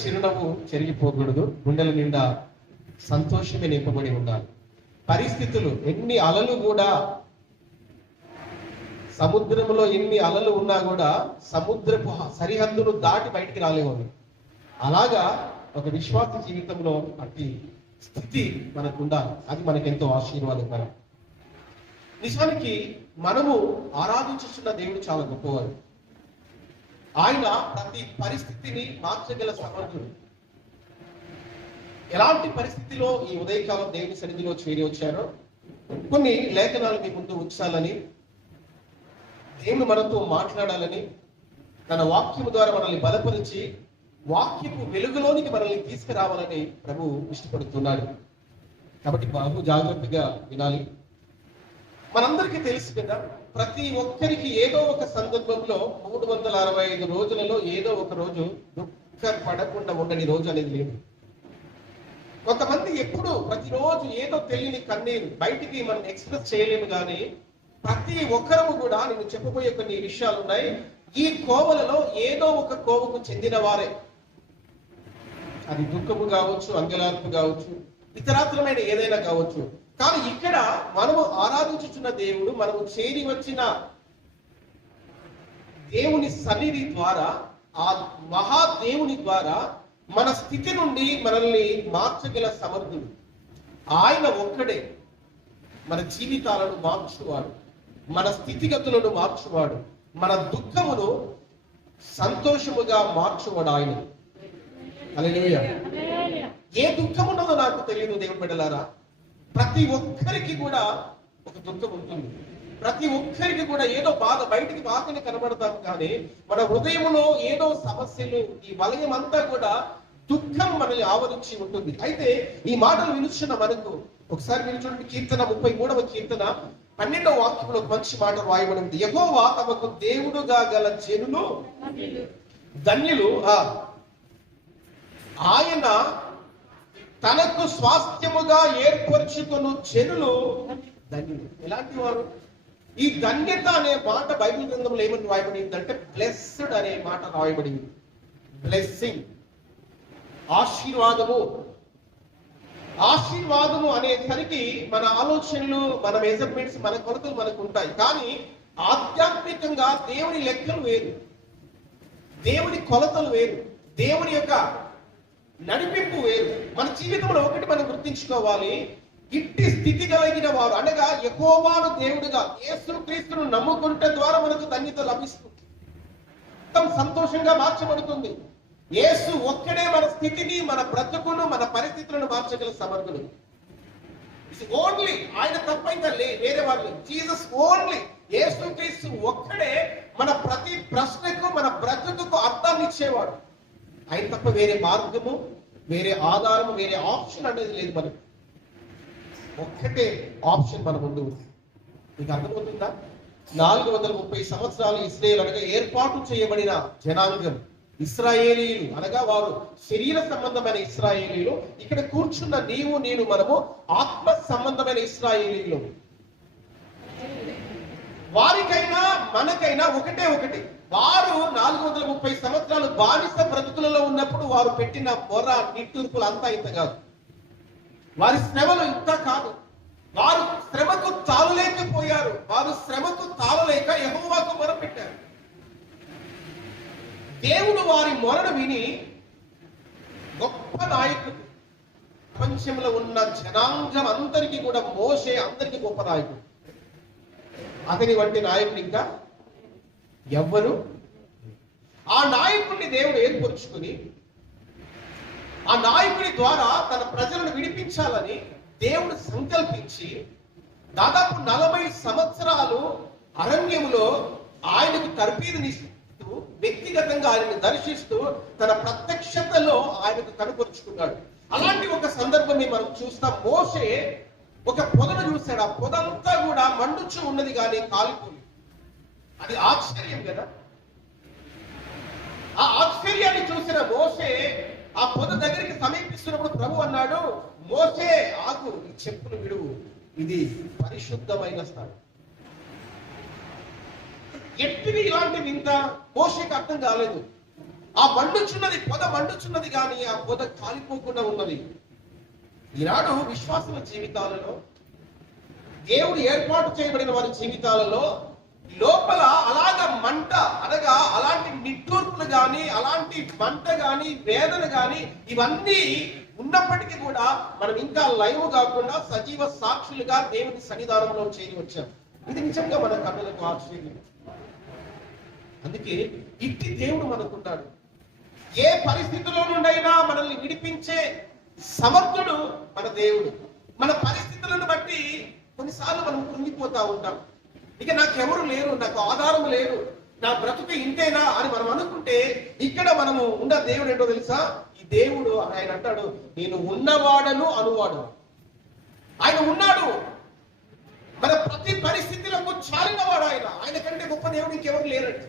చిరునవ్వు చెరిగిపోకూడదు. గుండెల నిండా సంతోషమే నింపబడి ఉండాలి. పరిస్థితులు ఎన్ని అలలు కూడా, సముద్రంలో ఎన్ని అలలు ఉన్నా కూడా సముద్రపు సరిహద్దును దాటి బయటికి రాలేవు. అలాగా ఒక విశ్వాస జీవితంలో అట్టి స్థితి మనకు ఉండాలి. అది మనకెంతో ఆశీర్వాదకరం. నిజానికి మనము ఆరాధించుతున్న దేవుడు చాలా గొప్పవాడు. ఆయన ప్రతి పరిస్థితిని మార్చగల సమర్థుడు. ఎలాంటి పరిస్థితిలో ఈ ఉదయకాలం దేవుని సన్నిధిలో చేరి వచ్చారో కొన్ని లేఖనాలు మీ ముందు ఉంచాలని, దేవుడు మనతో మాట్లాడాలని, తన వాక్యము ద్వారా మనల్ని బలపరిచి వాక్యపు వెలుగులోనికి మనల్ని తీసుకురావాలని ప్రభు ఇష్టపడుతున్నాడు. కాబట్టి బాగు జాగ్రత్తగా వినాలి. మనందరికీ తెలుసు కదా, ప్రతి ఒక్కరికి ఏదో ఒక సందర్భంలో 365 రోజులలో ఏదో ఒక రోజు దుఃఖపడకుండా ఉండని రోజు అనేది లేదు. కొంతమంది ఎప్పుడు ప్రతిరోజు ఏదో తెలియని కన్నీరు బయటికి మనం ఎక్స్ప్రెస్ చేయలేము. కానీ ప్రతి ఒక్కరము కూడా, నేను చెప్పబోయే కొన్ని విషయాలు ఉన్నాయి, ఈ కోవలలో ఏదో ఒక కోవకు చెందిన వారే. అది దుఃఖము కావచ్చు, అంగలార్పు కావచ్చు, ఇతరాత్రమైన ఏదైనా కావచ్చు. కానీ ఇక్కడ మనము ఆరాధించుచున్న దేవుడు, మనము చేరి వచ్చిన దేవుని సన్నిధి ద్వారా, ఆ మహాదేవుని ద్వారా మన స్థితి నుండి మనల్ని మార్చగల సమర్థుడు ఆయన ఒక్కడే. మన జీవితాలను మార్చువాడు, మన స్థితిగతులను మార్చువాడు, మన దుఃఖమును సంతోషముగా మార్చువాడు ఆయన. హల్లెలూయా. ఏ దుఃఖం ఉన్నదో నాకు తెలియదు దేవుని బిడ్డలారా. ప్రతి ఒక్కరికి కూడా ఒక దుఃఖం ఉంటుంది. ప్రతి ఒక్కరికి కూడా ఏదో బాధ బయటికి బాధని కనబడతాం. కానీ మన హృదయంలో ఏదో సమస్యలు, ఈ వలయం అంతా కూడా దుఃఖం మనల్ని ఆవరించి ఉంటుంది. అయితే ఈ మాటలు వినుచున్న మనకు ఒకసారి మీరు చూడండి, కీర్తన 33వ కీర్తన 12వ వాక్యంలో ఒక మంచి మాట రాయబడి ఉంది. యెహోవా తమకు దేవుడుగా గల జనులు ధన్యులు, ఆయన తనకు స్వాస్థ్యముగా ఏర్పరచుకున్న జనులు ధన్యులు. ఎలాంటి వారు? ఈ ధన్యత అనే మాట బైబిల్ గ్రంథంలో ఏమని రాయబడింది అంటే బ్లెస్డ్ అనే మాట రాయబడింది. బ్లెస్సింగ్, ఆశీర్వాదము. ఆశీర్వాదము అనేసరికి మన ఆలోచనలు, మన మెజర్మెంట్స్, మన కొలతలు మనకు ఉంటాయి. కానీ ఆధ్యాత్మికంగా దేవుని లెక్కలు వేరు, దేవుని కొలతలు వేరు, దేవుని యొక్క నడిపింపు వేరు. మన జీవితంలో ఒకటి మనం గుర్తించుకోవాలి, ఇట్టి స్థితి కలిగిన వారు అనగా యెహోవాను దేవుడిగా యేసుక్రీస్తును నమ్ముకుంటే ద్వారా మనకు ధన్యత లభిస్తుంది, సంతోషంగా మార్చబడుతుంది. యేసు ఒక్కడే మన స్థితిని, మన బ్రతుకును, మన పరిస్థితులను మార్చగల సమర్థుడు. ఓన్లీ ఆయన తప్ప ఇంకా వేరే వాళ్ళు. జీసస్ ఓన్లీ, యేసుక్రీస్తు ఒక్కడే మన ప్రతి ప్రశ్నకు, మన బ్రతుకుకు అర్థాన్ని ఇచ్చేవాడు. ఆయన తప్ప వేరే మార్గము, వేరే ఆధారము, వేరే ఆప్షన్ అనేది లేదు. మనకు ఒక్కటే ఆప్షన్ మన ముందు ఉంది. మీకు అర్థమవుతుందా? 430 సంవత్సరాలు ఇశ్రాయేలు అనగా ఏర్పాటు చేయబడిన జనాంగం, ఇశ్రాయేలీయులు అనగా వారు శరీర సంబంధమైన ఇశ్రాయేలీయులు. ఇక్కడ కూర్చున్న నీవు నేను మనము ఆత్మ సంబంధమైన ఇశ్రాయేలీయులు. వారికైనా మనకైనా ఒకటే ఒకటి. వారు 430 సంవత్సరాలు బానిస బ్రతుకులలో ఉన్నప్పుడు వారు పెట్టిన మొర, నిట్టూర్పులు అంతా ఇంత కాదు. వారి శ్రమలు ఇంత కాదు. వారు శ్రమకు తాళలేకపోయారు. వారు శ్రమకు తాళలేక యెహోవాకు మొరపెట్టారు. దేవుడు వారి మొరను విని గొప్ప నాయకుడు, ప్రపంచంలో ఉన్న జనాంగం అందరికీ కూడా మోషే అందరికీ గొప్ప నాయకుడు. అతని వంటి నాయకుడు ఇంకా ఎవ్వరు. ఆ నాయకుడిని దేవుడు ఏర్పరుచుకుని, ఆ నాయకుడి ద్వారా తన ప్రజలను విడిపించాలని దేవుడు సంకల్పించి దాదాపు 40 సంవత్సరాలు అరణ్యములో ఆయనకు తర్ఫీదునిస్తూ, వ్యక్తిగతంగా ఆయనను దర్శిస్తూ తన ప్రత్యక్షతలో ఆయనకు కనుపరుచుకున్నాడు. అలాంటి ఒక సందర్భాన్ని మనం చూస్తాం. మోషే ఒక పొదను చూశాడు. ఆ పొదంతా కూడా మండుచు ఉన్నది కానీ కాలిపోయింది. అది ఆశ్చర్యం కదా. ఆ ఆశ్చర్యాన్ని చూసిన మోషే ఆ పొద దగ్గరికి సమీపిస్తున్నప్పుడు ప్రభు అన్నాడు, మోషే ఆగు, ఈ చెప్పులు విడువు, ఇది పరిశుద్ధమైన స్థలం. ఎట్టిది ఇలాంటి వింత? మోషేకి అర్థం కాలేదు. ఆ మండుచున్నది, పొద మండుచున్నది కానీ ఆ పొద కాలిపోకుండా ఉన్నది. ఈనాడు విశ్వాసుల జీవితాలలో, దేవుడు ఏర్పాటు చేయబడిన వారి జీవితాలలో లోపల అలాగ మంట అనగా అలాంటి నిట్టూర్పులు గాని, అలాంటి మంట గాని, వేదన గాని ఇవన్నీ ఉన్నప్పటికీ కూడా మనం ఇంకా లైవ్ కాకుండా సజీవ సాక్షులుగా దేవుని సన్నిధానంలో చేరి వచ్చాం. ఇది నిజంగా మన కన్నులకు ఆశ్చర్యం. అందుకే ఇట్టి దేవుడు మనకున్నాడు. ఏ పరిస్థితుల్లో నుండైనా మనల్ని విడిపించే సమర్థుడు మన దేవుడు. మన పరిస్థితులను బట్టి కొన్నిసార్లు మనం కృంగిపోతా ఉంటాం. ఇక నాకెవరు లేరు, నాకు ఆధారం లేదు, నా బ్రతుకు ఇంతేనా అని మనం అనుకుంటే ఇక్కడ మనము ఉన్న దేవుడు ఏంటో తెలుసా? ఈ దేవుడు ఆయన అంటాడు, నేను ఉన్నవాడను అనువాడు. ఆయన ఉన్నాడు. మన ప్రతి పరిస్థితులకు చాలినవాడు ఆయన. ఆయన కంటే గొప్ప దేవుడు ఇంకెవరు లేరండి.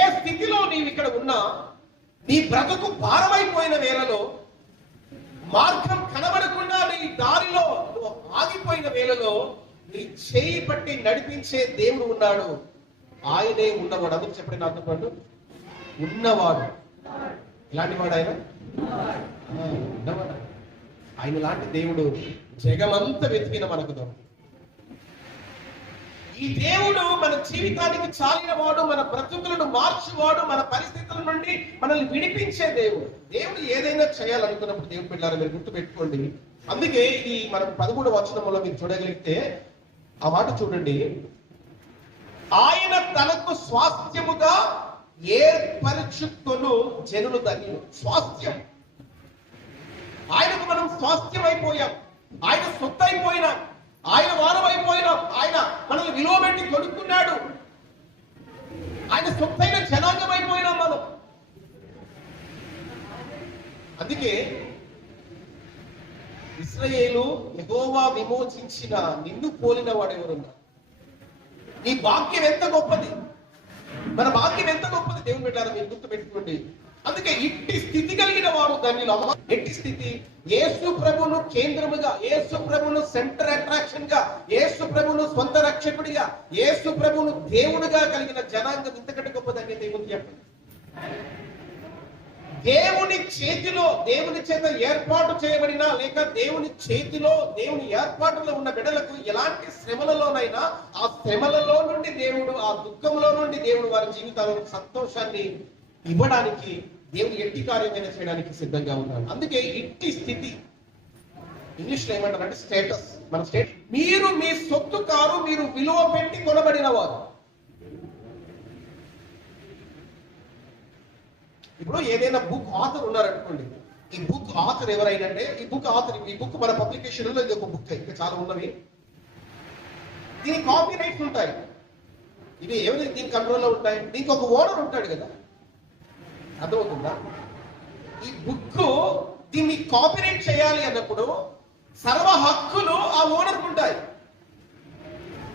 ఏ స్థితిలో నీవు ఇక్కడ ఉన్నా, నీ బ్రతుకు భారమైపోయిన వేళలో, మార్గం కనబడకుండా నీ దారిలో ఆగిపోయిన వేళలో నీ చేయి పట్టి నడిపించే దేవుడు ఉన్నాడు. ఆయనే ఉన్నవాడు. అందుకు చెప్పండి నాతో పాటు, ఉన్నవాడు. ఇలాంటి వాడు ఆయన, ఉన్నవాడు. ఆయన లాంటి దేవుడు జగమంతా వెతికిన మనకు దొరకదు. ఈ దేవుడు మన జీవితానికి చాలిన వాడు, మన బ్రతుకులను మార్చేవాడు, మన పరిస్థితుల నుండి మనల్ని విడిపించే దేవుడు. దేవుడు ఏదైనా చేయాలనుకున్నప్పుడు దేవుడు బిడ్డలారా మీరు గుర్తు పెట్టుకోండి. అందుకే ఈ మనం 13వ వచనంలో మీరు చూడగలిగితే ఆ మాట చూడండి, ఆయన తనకు స్వాస్థ్యముగా ఏర్పరచుకొను జనులు ధన్యులు. స్వాస్థ్యం. ఆయనకు మనం స్వాస్థ్యం అయిపోయాం, ఆయన సొత్తు అయిపోయినాం, ఆయన వారం అయిపోయినాం. ఆయన మనల్ని విలువ పెట్టి కొనుక్కున్నాడు. ఆయన సొత్తైన జనాంగం అయిపోయినాం మనం. అందుకే ఇశ్రాయేలు యెహోవా విమోచించిన నిన్ను పోలిన వాడు ఎవరున్నారు? నీ భాగ్యం ఎంత గొప్పది, మన భాగ్యం ఎంత గొప్పది. దేవుని బిడ్డలారా మీరు గుర్తు పెట్టుకోండి. అందుకే ఇట్టి స్థితి కలిగిన వారు ధన్యులు. ఎట్టి స్థితి? యేసు ప్రభువును కేంద్రముగా, యేసు ప్రభువును సెంటర్ అట్రాక్షన్ గా, యేసు ప్రభువును స్వంత రక్షకుడిగా, యేసు ప్రభువును దేవుడిగా కలిగిన జనాంగం ఇంతకంటే గొప్పదని దేవుని చెప్పండి. దేవుని చేతిలో, దేవుని చేత ఏర్పాటు చేయబడిన లేక దేవుని చేతిలో, దేవుని ఏర్పాటులో ఉన్న బిడ్డలకు ఎలాంటి శ్రమలలోనైనా ఆ శ్రమలలో నుండి దేవుడు, ఆ దుఃఖంలో నుండి దేవుడు వారి జీవితాల్లో సంతోషాన్ని ఇవ్వడానికి, దేవుడు ఎట్టి కార్యమైన చేయడానికి సిద్ధంగా ఉన్నాడు. అందుకే ఇట్టి స్థితి ఇంగ్లీష్ లో ఏమంటారంటే స్టేటస్. మన స్టేట్, మీరు మీ సొత్తు కారు, మీరు విలువ పెట్టి కొనబడిన వారు. ఇప్పుడు ఏదైనా బుక్ ఆథర్ ఉన్నారనుకోండి, ఈ బుక్ ఆథర్ ఎవరైనంటే, ఈ బుక్ మన పబ్లికేషన్ లో ఇది ఒక బుక్, ఇంకా చాలా ఉన్నవి. దీని కాపీ రైట్స్ ఉంటాయి. ఇవి ఎవరి దీని కంట్రోల్లో ఉంటాయి? దీనికి ఒక ఓనర్ ఉంటాడు కదా, అర్థమవుతుందా? ఈ బుక్ దీన్ని కాపీరైట్ చేయాలి అన్నప్పుడు సర్వ హక్కులు ఆ ఓనర్కు ఉంటాయి.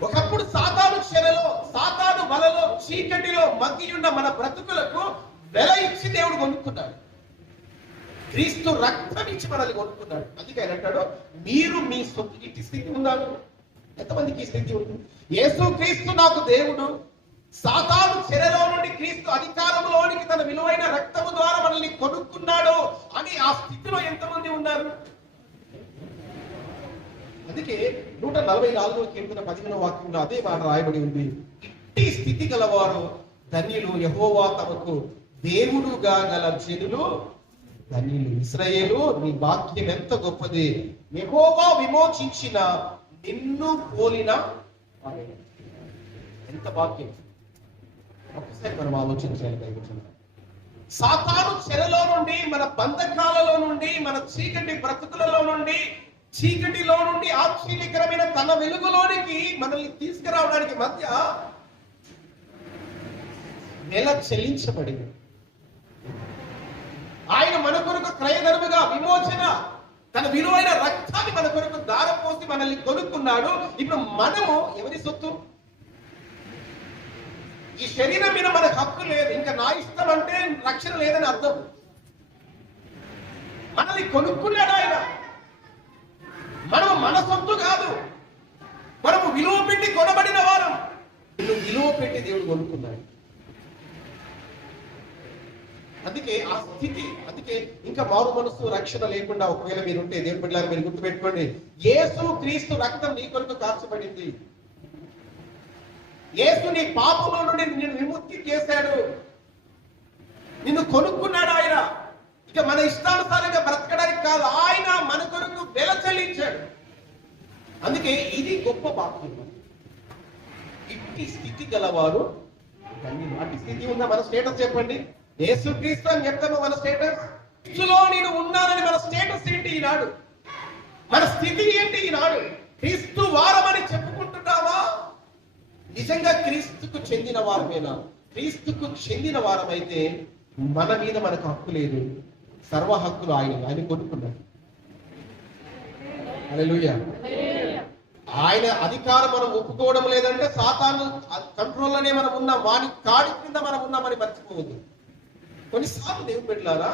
ఒకప్పుడు సాతాను చెరలో, సాతాను వలలో, చీకటిలో మగ్గి ఉన్న మన బ్రతుకులకు వెల ఇచ్చి దేవుడు కొనుక్కున్నాడు. క్రీస్తు రక్తం ఇచ్చి మనల్ని కొనుక్కున్నాడు. అందుకే ఆయన అంటాడు, మీరు మీ సొత్తు. ఇట్టి స్థితి ఉన్నాడు. ఎంతమందికి ఈ స్థితి ఉంటుంది? యేసు క్రీస్తు నాకు దేవుడు, సాతాను చెరలో నుండి క్రీస్తు అధికారంలోనికి తన విలువైన రక్తము ద్వారా మనల్ని కొనుక్కున్నాడు అని ఆ స్థితిలో ఎంతమంది ఉన్నారు? అందుకే 144వ కీర్తన 15వ వాక్యంలో అదే మాట రాయబడి ఉంది. ఇట్టి స్థితి గలవారు ధన్యులు, యెహోవా తమకు దేవుడుగా గల జనులు ధన్యులు. ఇశ్రాయేలు, నీ భాగ్యం ఎంత గొప్పది, యెహోవా విమోచించిన నిన్ను పోలిన ఎంత భాగ్యం. ఒకసారి మనం ఆలోచించాలి. సాతాను చెరలో నుండి, మన బంధకాలలో నుండి, మన చీకటి బ్రతుకులలో నుండి, చీకటిలో నుండి ఆశ్చర్యకరమైన తన వెలుగులోనికి మనల్ని తీసుకురావడానికి మధ్య నెల చెల్లించబడింది. ఆయన మన కొరకు క్రయధనముగా విమోచన, తన విలువైన రక్తాన్ని మన కొరకు దారపోసి మనల్ని కొనుక్కున్నాడు. ఇప్పుడు మనము ఎవరి సొత్తు? ఈ శరీరం మీద మనకు హక్కు లేదు. ఇంకా నా ఇష్టం అంటే రక్షణ లేదని అర్థం. మనల్ని కొనుక్కున్నాడు ఆయన. మనము మన సొత్తు కాదు, మనము విలువ పెట్టి కొనబడిన వారం. విలువ పెట్టి దేవుడు కొనుక్కున్నాడు. అందుకే ఆ స్థితి, అందుకే ఇంకా మారు మనసు రక్షణ లేకుండా ఒకవేళ మీరు ఉంటే దేవుని బిడ్డలారా మీరు గుర్తుపెట్టుకోండి, యేసు క్రీస్తు రక్తం నీ కొరకు కార్చబడింది. యేసు నీ పాపముల నుండి నిన్ను విముక్తి చేశాడు, నిన్ను కొనుక్కున్నాడు ఆయన. ఇక మన ఇష్టానుసారంగా బ్రతకడానికి కాదు, ఆయన మన కొరకు వెల చెల్లించాడు. అందుకే ఇది గొప్ప భాగ్యం. ఇట్టి స్థితి గలవారు ధన్యులు. అట్టి స్థితి ఉందా? మన స్టేటస్ చెప్పండి. యేసుక్రీస్తు అని చెప్తాము మన స్టేటస్. క్రీస్తులో నేను ఉన్నానని మన స్టేటస్ ఏంటి ఈనాడు? మన స్థితి ఏంటి ఈనాడు? క్రీస్తు వారమని చెప్పుకుంటున్నావా? నిజంగా క్రీస్తుకు చెందిన వారమేనా? క్రీస్తుకు చెందిన వారమైతే మన మీద మనకు హక్కు లేదు, సర్వ హక్కులు ఆయన కొనుక్కున్నాడు. హల్లెలూయా. ఆయన అధికారం మనం ఒప్పుకోవడం లేదంటే సాతాను కంట్రోల్లోనే మనం ఉన్నాం, వాని కాడి కింద మనం ఉన్నామని మర్చిపోవద్దు. కొన్నిసార్లు దేవుని బిడ్డలారా,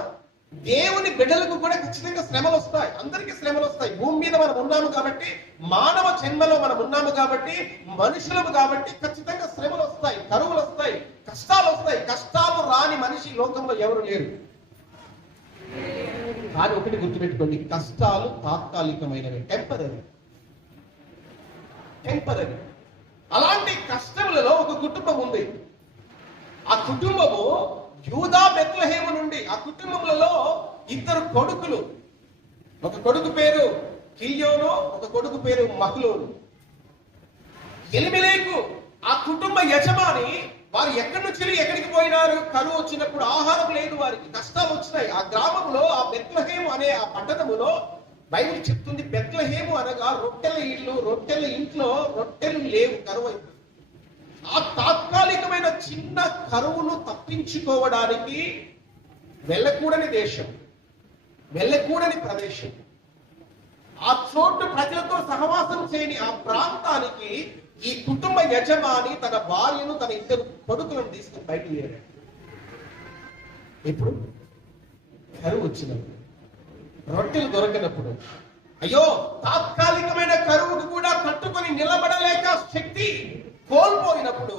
దేవుని బిడ్డలకు కూడా ఖచ్చితంగా శ్రమలు వస్తాయి. అందరికీ శ్రమలు వస్తాయి. భూమి మీద మనం ఉన్నాము కాబట్టి, మానవ జన్మలో మనం ఉన్నాము కాబట్టి, మనుషులము కాబట్టి ఖచ్చితంగా శ్రమలు వస్తాయి, కరువులు వస్తాయి, కష్టాలు వస్తాయి. కష్టాలు రాని మనిషి లోకంలో ఎవరు లేరు. కానీ ఒకటి గుర్తుపెట్టుకోండి, కష్టాలు తాత్కాలికమైనవి, టెంపరీ. అలాంటి కష్టములలో ఒక కుటుంబం ఉంది. ఆ కుటుంబము యూదా బెత్లెహేము నుండి. ఆ కుటుంబములలో ఇద్దరు కొడుకులు, ఒక కొడుకు పేరు కిల్యోను, ఒక కొడుకు పేరు మహ్లోను. ఎలిమెలెకు ఆ కుటుంబ యజమాని. వారు ఎక్కడి నుంచి ఎక్కడికి పోయినారు? కరువు వచ్చినప్పుడు ఆహారం లేదు, వారికి కష్టాలు వచ్చినాయి. ఆ గ్రామంలో, ఆ బెత్లెహేము అనే ఆ పట్టణములో బైబిల్ చెప్తుంది, బెత్లెహేము అనగా రొట్టెల ఇల్లు. రొట్టెల ఇంట్లో రొట్టెలు లేవు, కరువు. ఆ తాత్కాలికమైన చిన్న కరువును తప్పించుకోవడానికి వెళ్ళకూడని దేశం, వెళ్ళకూడని ప్రదేశం, ఆ చోటు ప్రజలతో సహవాసం చేయని ఆ ప్రాంతానికి ఈ కుటుంబ యజమాని తన భార్యను, తన ఇద్దరు కొడుకులను తీసుకుని బయటికి వెళ్ళాడు. ఇప్పుడు కరువు వచ్చినప్పుడు, రొట్టెలు దొరకనప్పుడు, అయ్యో తాత్కాలికమైన కరువుకు కూడా తట్టుకొని నిలబడలేక శక్తి కోల్పోయినప్పుడు,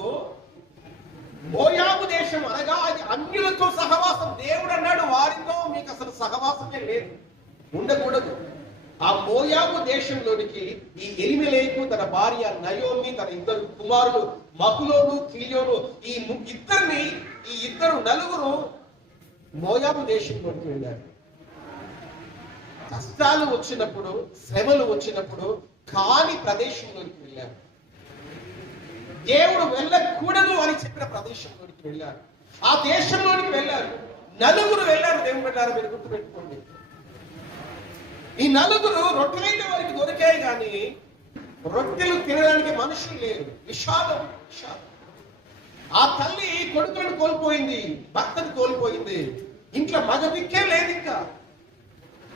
మోయాబు దేశం అనగా అది అన్యులతో సహవాసం. దేవుడు అన్నాడు, వారితో మీకు అసలు సహవాసమే లేదు, ఉండకూడదు. ఆ మోయాబు దేశంలోనికి ఈ ఎలిమెలెకు, తన భార్య నయోమి, తన ఇద్దరు కుమారులు మహ్లోను, కిల్యోను, ఈ ఇద్దరు నలుగురు మోయాబు దేశంలోనికి వెళ్ళారు. కష్టాలు వచ్చినప్పుడు, శ్రమలు వచ్చినప్పుడు కాని ప్రదేశంలోకి వెళ్ళారు. దేవుడు వెళ్ళకూడదు అని చెప్పిన ప్రదేశంలోనికి వెళ్ళారు. ఆ దేశంలోనికి వెళ్ళారు. నలుగురు వెళ్ళారు. దేవుడు వెళ్ళారు, మీరు గుర్తుపెట్టుకోండి. ఈ నలుగురు రొట్టెలైతే వారికి దొరికాయి, కానీ రొట్టెలు తినడానికి మనుషులు లేరు. విషాదం. ఆ తల్లి కొడుకులను కోల్పోయింది, భర్తను కోల్పోయింది, ఇంట్లో మగ దిక్కే లేదు. ఇంకా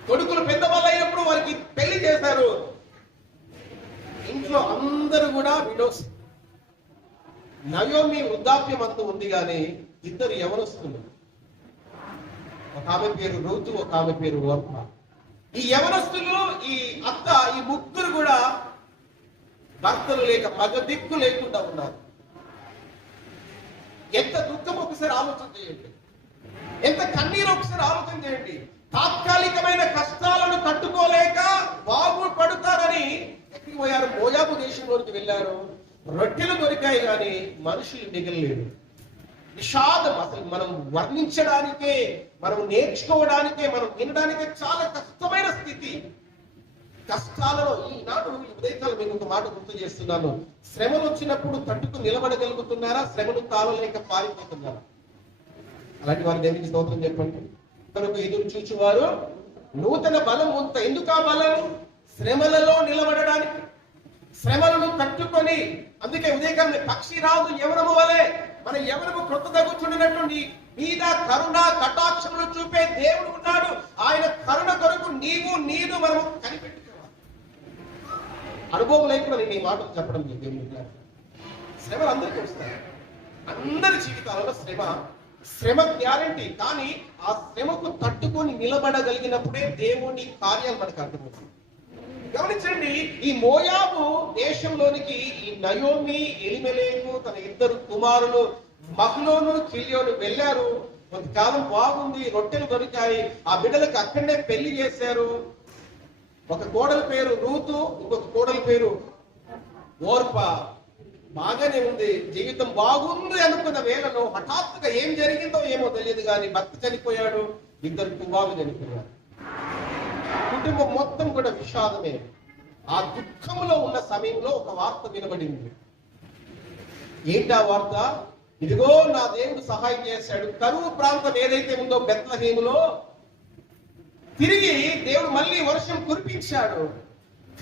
కొడుకులు పెద్దవాళ్ళు అయినప్పుడు వారికి పెళ్లి చేశారు. ఇంట్లో అందరూ కూడా విడోస్. నయోమి వృద్ధాప్యం అంతా ఉంది, కానీ ఇద్దరు యవనస్తులు. ఒక ఆమె పేరు రూతు, ఒక ఆమె పేరు ఓర్పా. ఈ యవనస్తులు, ఈ అత్త, ఈ ముగ్గురు కూడా భర్తలు లేక, మగ దిక్కు లేకుండా ఉన్నారు. ఎంత దుఃఖం ఒకసారి ఆలోచన చేయండి, ఎంత కన్నీరు ఒకసారి ఆలోచన చేయండి. తాత్కాలికమైన కష్టాలను తట్టుకోలేక బాగుపడతారని ఎక్కడికి పోయారు? మోయాబు దేశంలోకి వెళ్ళారు. రొట్టెలు దొరికాయి, కానీ మనుషులు మిగలలేదు. విషాదం. అసలు మనం వర్ణించడానికే, మనం నేర్చుకోవడానికే, మనం వినడానికే చాలా కష్టమైన స్థితి. కష్టాలలో ఈనాడు ఉదయకాలం మీకు ఒక మాట గుర్తు చేస్తున్నాను. శ్రమలు వచ్చినప్పుడు తట్టుకు నిలబడగలుగుతున్నారా? శ్రమలు తాళలేక పారిపోతున్నారా? అలాంటి వారి దేవునికి స్తోత్రం చెప్పండి. మనకు ఎదురు చూచువారు నూతన బలం ఉంత. ఎందుకు ఆ బలం? శ్రమలలో నిలబడడానికి, శ్రమలను తట్టుకొని. అందుకే ఉదయకాలం పక్షిరాజు యవనము వలె మన యవనము క్రొత్త తగ్గుచుండినట్టు నీ మీద కరుణ కటాక్షములు చూపే దేవుడు ఉన్నాడు. ఆయన కరుణ కొరకు నేను మనము కనిపెట్టుకోవాలి. అనుభవం లేకుండా నేను ఈ మాటలు చెప్పడం లేదు. దేవుడు శ్రమలు అందరికీ వస్తాయి. అందరి జీవితాలలో శ్రమ గ్యారంటీ. కానీ ఆ శ్రమకు తట్టుకొని నిలబడగలిగినప్పుడే దేవుని కార్యాలు మనకు అర్థమవుతుంది. గమనించండి, ఈ మోయాబు దేశంలోనికి ఈ నయోమి, ఎలిమెలెకు, తన ఇద్దరు కుమారులు మహ్లోను, కిల్యోను వెళ్ళారు. కొంతకాలం బాగుంది, రొట్టెలు దొరికాయి, ఆ బిడ్డలకు అక్కడనే పెళ్లి చేశారు. ఒక కోడల పేరు రూతు, ఇంకొక కోడల పేరు ఓర్ప. బాగానే ఉంది, జీవితం బాగుంది అనుకున్న వేళలో హఠాత్తుగా ఏం జరిగిందో ఏమో తెలియదు కానీ భర్త చనిపోయాడు, ఇద్దరు కుమారులు చనిపోయారు. కుటుంబం మొత్తం కూడా విషాదమే. ఆ దుఃఖంలో ఉన్న సమయంలో ఒక వార్త వినబడింది. ఏంటి ఆ వార్త? ఇదిగో నా దేవుడు సహాయం చేశాడు. కరువు ప్రాంతం ఏదైతే ఉందో బెత్లెహేములో తిరిగి దేవుడు మళ్ళీ వర్షం కురిపించాడు.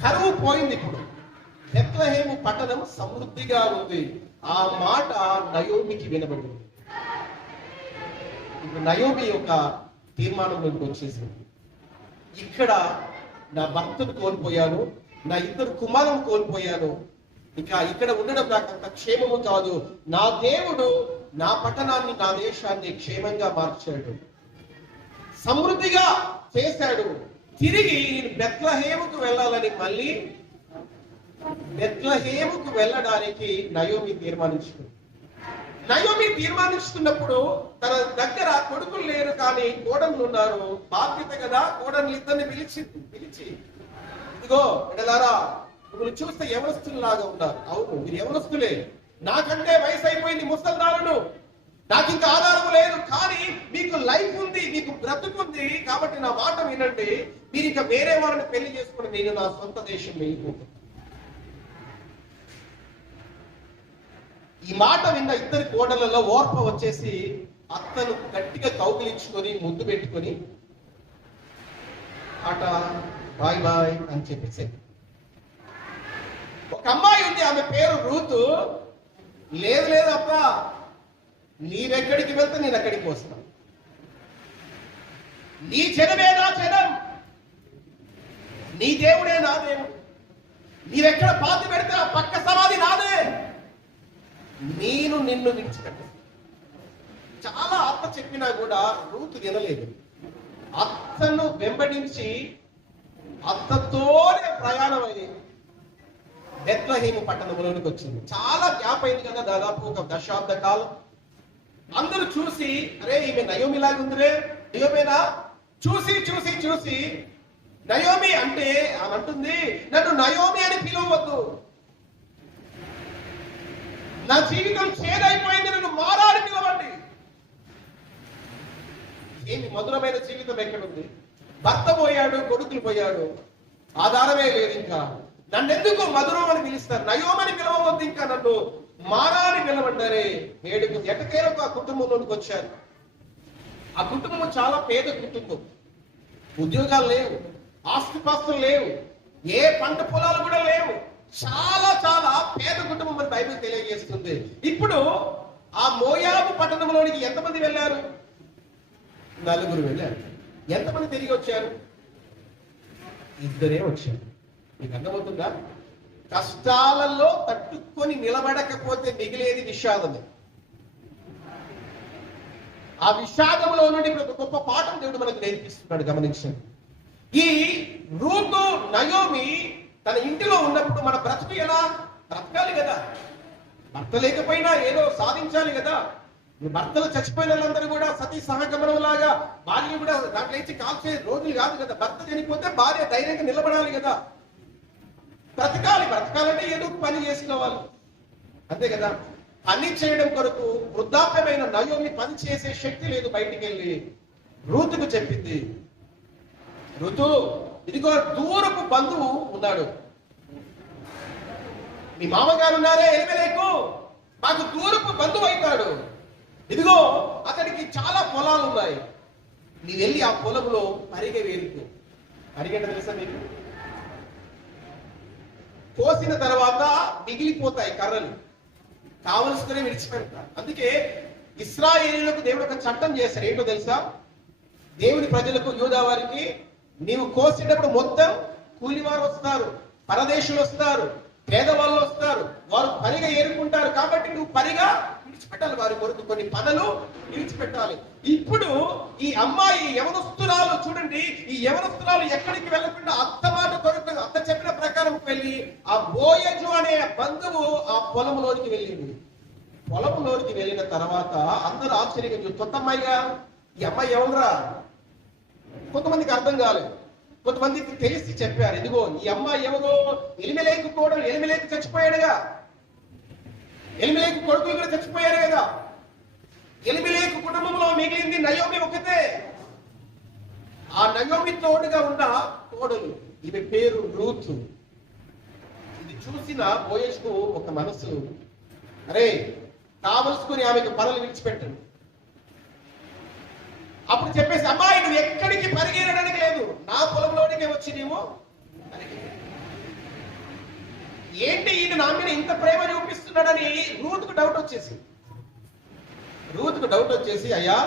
కరువు పోయింది. ఇప్పుడు బెత్లెహేము పట్టణం సమృద్ధిగా ఉంది. ఆ మాట నయోమికి వినబడింది. ఇప్పుడు నయోమి యొక్క తీర్మానంలోకి వచ్చేసింది. ఇక్కడ నా భర్తను కోల్పోయాను, నా ఇద్దరు కుమారులను కోల్పోయాను, ఇంకా ఇక్కడ ఉండడం నాకు అంత క్షేమము కాదు. నా దేవుడు నా పట్టణాన్ని, నా దేశాన్ని క్షేమంగా మార్చాడు, సమృద్ధిగా చేశాడు. తిరిగి బెత్లెహేముకు వెళ్ళాలని మళ్ళీ బెత్లెహేముకు వెళ్ళడానికి నయోమి తీర్మానించుకుంది. నయోమి తీర్మానిస్తున్నప్పుడు తన దగ్గర కొడుకులు లేరు కానీ కోడళ్ళు ఉన్నారు. బాధ్యత కదా, కోడళ్ళు ఇద్దరిని పిలిచి ఇదిగో బిడ్డలారా, మిమ్మల్ని చూస్తే యవనస్తులాగా ఉన్నారు. అవును, మీరు యవనస్తులే, నాకంటే వయసు అయిపోయింది, ముసల్దారును, నాకు ఇంకా ఆధారం లేదు, కానీ మీకు లైఫ్ ఉంది, మీకు బ్రతుకుంది, కాబట్టి నా మాట వినండి. మీరు ఇంకా వేరే వారిని పెళ్లి చేసుకుని నేను నా సొంత దేశం వెళ్ళిపోతాను. ఈ మాట విన్న ఇద్దరి కోడళ్లలో ఓర్ప వచ్చేసి అత్తను గట్టిగా కౌగిలించుకొని ముద్దు పెట్టుకొని టాటా బాయ్ బాయ్ అని చెప్పేసి, ఒక అమ్మాయి ఉంది, ఆమె పేరు రూతు. లేదు లేదు అప్ప, నీవెక్కడికి వెళ్తే నేను అక్కడికి వస్తాను, నీ జనమే నా జనం, నీ దేవుడే నా దేవుడు, నీవెక్కడ పాతి పెడితే ఆ పక్క సమాధి నాదే, నేను నిన్ను విడిచిపెట్టాను. చాలా అత్త చెప్పినా కూడా రూతు వినలేదు. అత్తను వెంబడించి అత్తతోనే ప్రయాణం అయ్యి బెత్లెహేము పట్టణంలోనికి వచ్చింది. చాలా గ్యాప్ అయింది కదా, దాదాపు ఒక దశాబ్ద కాలం. అందరూ చూసి అరే ఈమె నయోమి లాగా ఉందిరే, నయోమేనా? చూసి చూసి చూసి నయోమి అంటే ఆమె అంటుంది, నన్ను నయోమి అని పిలవద్దు, నా జీవితం చేదైపోయింది, నన్ను మారా అని పిలవండి. ఏమి మధురమైన జీవితం ఎక్కడుంది? భర్త పోయాడు, కొడుకులు పోయాడు, ఆధారమే లేదు. ఇంకా నన్ను ఎందుకు మధురం అని పిలుస్తారు? నయోమని పిలవవద్దు, ఇంకా నన్ను మారా అని పిలవంటారే. ఏడుగు ఎటకేలకు ఆ కుటుంబంలోనికి వచ్చారు. ఆ కుటుంబం చాలా పేద కుటుంబం, ఉద్యోగాలు లేవు, ఆస్తిపాస్తులు లేవు, ఏ పంట పొలాలు కూడా లేవు, చాలా చాలా పేద కుటుంబం అని బైబిల్ తెలియజేస్తుంది. ఇప్పుడు ఆ మోయాబు పట్టణంలోనికి ఎంతమంది వెళ్ళారు? 4 వెళ్ళారు. ఎంతమంది తిరిగి వచ్చారు? 2 వచ్చారు. మీకు అర్థమవుతుందా? కష్టాలలో తట్టుకొని నిలబడకపోతే మిగిలేది విషాదమే. ఆ విషాదంలో నుండి ఇప్పుడు ఒక గొప్ప పాఠం దేవుడు మనకు నేర్పిస్తున్నాడు, గమనించండి. ఈ రూతు నయోమి తన ఇంటిలో ఉన్నప్పుడు మన బ్రతుకు ఎలా బ్రతకాలి కదా, భర్త లేకపోయినా ఏదో సాధించాలి కదా. భర్తలు చచ్చిపోయిన వాళ్ళందరూ కూడా సతీ సహగమనం లాగా భార్య కూడా దాంట్లో ఇచ్చి కాల్చే రోజులు కాదు కదా. భర్త చనిపోతే భార్య ధైర్యంగా నిలబడాలి కదా, బ్రతకాలంటే ఏదో పని చేసుకోవాలి, అంతే కదా. పని చేయడం కొరకు వృద్ధాప్యమైన నయోమి పని చేసే శక్తి లేదు. బయటికి వెళ్ళి రూతుకు చెప్పింది, ఋతు ఇదిగో దూరపు బంధువు ఉన్నాడు, మీ మామగారు ఉన్నారే ఎలిమెలెకు, మాకు దూరపు బంధువు అవుతాడు, ఇదిగో అతడికి చాలా పొలాలు ఉన్నాయి, నీ వెళ్ళి ఆ పొలంలో పరిగె వేరుకు. పరిగెట తెలుసా మీకు? కోసిన తర్వాత మిగిలిపోతాయి కర్రలు, కావలసుకునే విడిచిపెడతారు. అందుకే ఇశ్రాయేలీయులకు దేవుడు ఒక చట్టం చేశారు. ఏంటో తెలుసా? దేవుని ప్రజలకు, యూదా వారికి, నీవు కోసేటప్పుడు మొత్తం కూలివారు వస్తారు, పరదేశులు వస్తారు, పేదవాళ్ళు వస్తారు, వారు పరిగా ఏరుకుంటారు. కాబట్టి నువ్వు పరిగా విడిచిపెట్టాలి, వారి కొరకు కొన్ని పనులు విడిచిపెట్టాలి. ఇప్పుడు ఈ అమ్మాయి యవనస్తురాలు చూడండి, ఈ యవనస్తురాలు ఎక్కడికి వెళ్ళకుండా అత్త మాట కొరకు, అత్త చెప్పిన ప్రకారం వెళ్ళి ఆ బోయజు అనే బంధువు ఆ పొలంలోనికి వెళ్ళింది. పొలంలోకి వెళ్ళిన తర్వాత అందరూ ఆశ్చర్యంగా చూసి, కొత్త అమ్మాయిగా, ఈ అమ్మాయి ఎవరురా? కొంతమందికి అర్థం కాలేదు, కొంతమందికి తెలిసి చెప్పారు, ఇదిగో ఈ అమ్మాయి ఎవరో, ఎలిమెలెకు కూడా, ఎలిమెలెకు చచ్చిపోయాడుగా, ఎలిమెలెకు కొడుకులు కూడా చచ్చిపోయారు కదా, ఎలిమెలెకు కుటుంబంలో మిగిలింది నయోమి ఒకతే. ఆ నయోమి తోడుగా ఉన్న కోడలు, ఈమె పేరు రూతు. ఇది చూసిన బోయజుకు ఒక మనసు, అరే కావలసుకుని ఆమెకు పనులు విడిచిపెట్టండి. అప్పుడు చెప్పేసి, అమ్మాయి నువ్వు ఎక్కడికి పరిగెరడానికి లేదు, నా పొలంలోనికే వచ్చి నీవు ఏంటి ఈయన నా మీద ఇంత ప్రేమ చూపిస్తున్నాడని రూతుకు డౌట్ వచ్చేసి, అయ్యా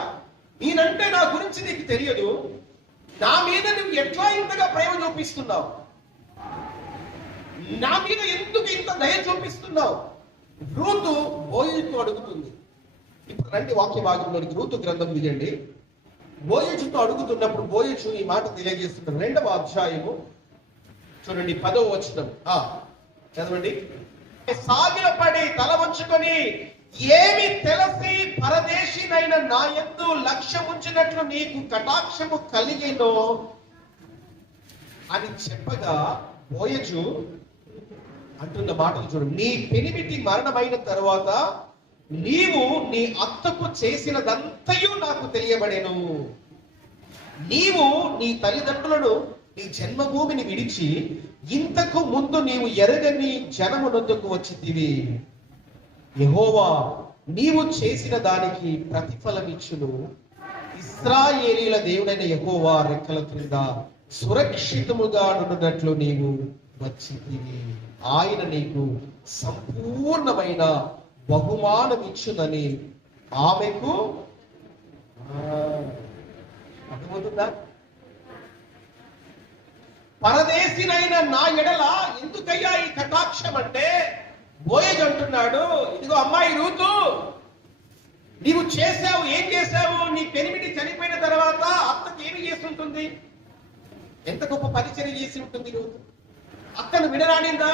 నేనంటే నా గురించి నీకు తెలియదు, నా మీద నువ్వు ఎట్లా ఇంతగా ప్రేమ చూపిస్తున్నావు, నా మీద ఎందుకు ఇంత దయ చూపిస్తున్నావు? రూతు బోయజుతో అడుగుతుంది. ఇప్పుడు రండి వాక్య భాగంలోనికి, రూతు గ్రంథం తీయండి. బోయజుతో అడుగుతున్నప్పుడు బోయజు ఈ మాట తెలియజేస్తున్నారు. 2వ అధ్యాయము చూడండి, 10వ వచనం చదవండి. సాగిలపడి తల వంచుకొని, ఏమి తెలిసి పరదేశినైన నా యందు లక్ష్యముంచినట్లు నీకు కటాక్షము కలిగినో అని చెప్పగా, బోయజు అంటున్న మాటలు చూడండి. నీ పెనిమిటి మరణమైన తరువాత నీవు నీ అత్తకు చేసినదంతయు నాకు తెలియబడెను. నీవు నీ తల్లిదండ్రులను, నీ జన్మభూమిని విడిచి ఇంతకు ముందు నీవు ఎరగని జనమునొద్దకు వచ్చితివి. యెహోవా నీవు చేసిన దానికి ప్రతిఫలమిచ్చును. ఇశ్రాయేలీల దేవుడైన యెహోవా రెక్కల క్రింద సురక్షితముగా నుండినట్లు నీవు వచ్చితివి. ఆయన నీకు సంపూర్ణమైన బహుమానం ఇచ్చునని ఆమెకు అర్థమవుతుందా? పరదేశినైన నా ఎడల ఎందుకయ్యా ఈ కటాక్షం అంటే, బోయజు అంటున్నాడు, ఇదిగో అమ్మాయి రూతు, నీవు చేశావు, ఏం చేశావు? నీ పెనిమిటి చనిపోయిన తర్వాత అత్తకి ఏమి చేసి ఉంటుంది? ఎంత గొప్ప పరిచర్య చేసి ఉంటుంది రూతు. అత్తను వినరానిందా?